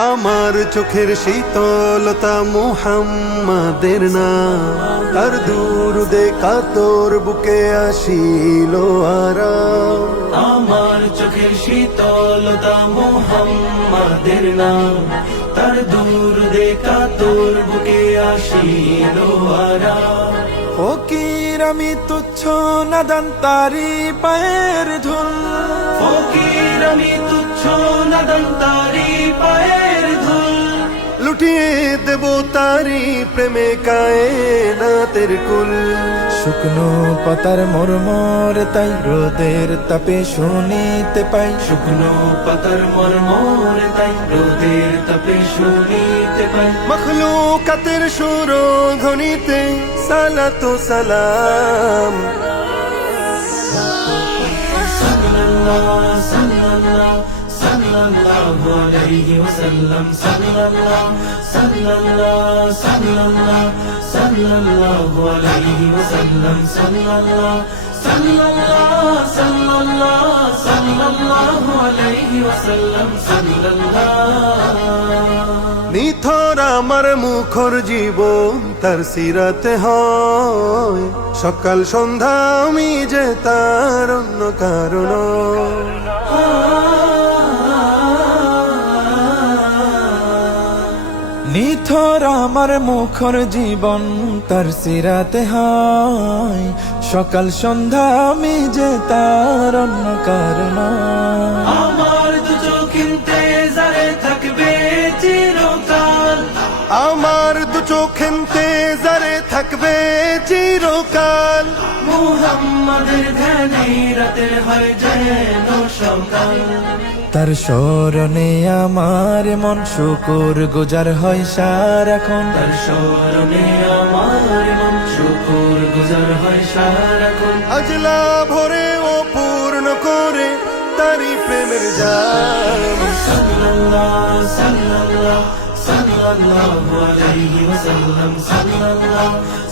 আমার চোখের শীতলতা মোহাম্মদের না। তার দুরুদে কাতর বুকে আসিল আরাম আমার চোখের শীতলতা মোহাম্মদের নাম তার দূর দেখা তোর বুকে আসিল আরাম ফকির আমি তুচ্ছ নাদান তারি পায়ের ধুল। ফকির আমি তুচ্ছ নাদন তারি পায়ের ধুল। লুটিয়ে দেব তারি প্রেমে কায়ে না তের কুল। শুকনো পাতার মরমর তাই রোদের তাপে শুনিতে পাই। শুকনো পাতার মর্মর তাই রোদের তাপে শুনিতে পাই। মখলুকাতের সুর ধ্বনিতে সালাতো সালাম। সাল্লাল্লাহ সাল্লাল্লাহ সাল্লাল্লাহু আলাইহি ওয়াসাল্লাম। সাল্লাল্লাহ সাল্লাল্লাহ সাল্লাল্লাহ, সাল্লাল্লাহু আলাইহি ওয়াসাল্লাম। সাল্লাল্লাহ সাল্লাল্লাহ সাল্লাল্লাহ, সাল্লাল্লাহু আলাইহি ওয়াসাল্লাম। সাল্লাল্লাহ। নিথর আমার মুখর জীবন তার সিরাতে হয়। সকাল সন্ধ্যা আমি যে তার অন্য কারণ নিথর আমার মুখর জীবন তার সিরাতে হয়। সকাল সন্ধ্যা আমি যে তার অন্য কারণ। আমার দু চোখিনতে থাকবে চিরকাল। আমার দু চোখেনতে জারে থাকবে চিরকাল। মুহাম্মাদের ধ্যানে রাতের হয় যেন সকাল। তার স্মরণে আমার মন শুকুর গুজার হয় সারাক্ষণ। তার স্মরণে আমার মন শুকুর গুজার হয় সারাক্ষণ। আজলা ভরে ও পূর্ণ করে তারি প্রেমের জাম সাল্লাল্লাহ সাল্লাল্লাহ সাল্লাল্লাহু আলাইহি ওয়াসাল্লাম সাল্লাল্লাহ সাল্লাল্লাহ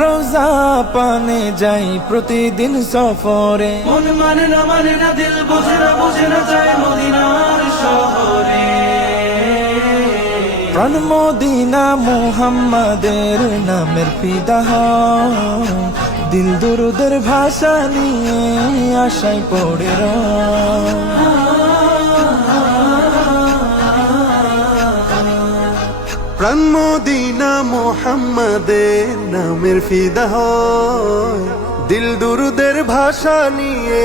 রোজা পানে যাই প্রতিদিন সফরে। মন মানে না মানে না দিল বুঝে না বুঝে না চাই মদিনার শহরে। প্রাণ মদিনা মুহাম্মাদের নামের ফিদা দিল দুরুদের ভাষা নিয়ে আশায় পড়ে রয়। প্রাণ মদিনা মোহাম্মদের নামের ফিদা দিল দুরুদের ভাষা নিয়ে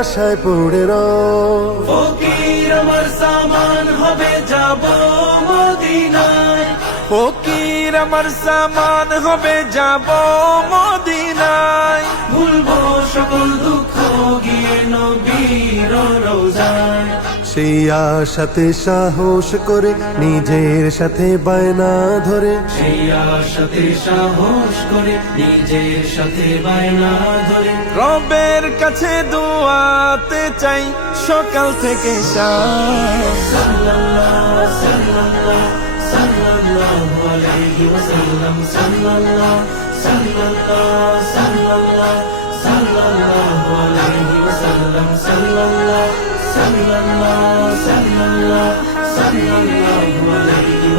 আশায় পড়ে ফকির আমার সামান হবে যাব মদিনায়। ফকির আমার সামান হবে যাব মদিনায়। ভুলবো সকল সেই আশাতে সাহস করে নিজের সাথে বায়না ধরে। সেই আশাতে সাহস করে নিজের সাথে বায়না ধরে। রবের কাছে দোয়াতে চাই সকাল থেকে সাল্লাল্লাহ সাল্লাল্লাহ সাল্লাল্লাহু আলাইহি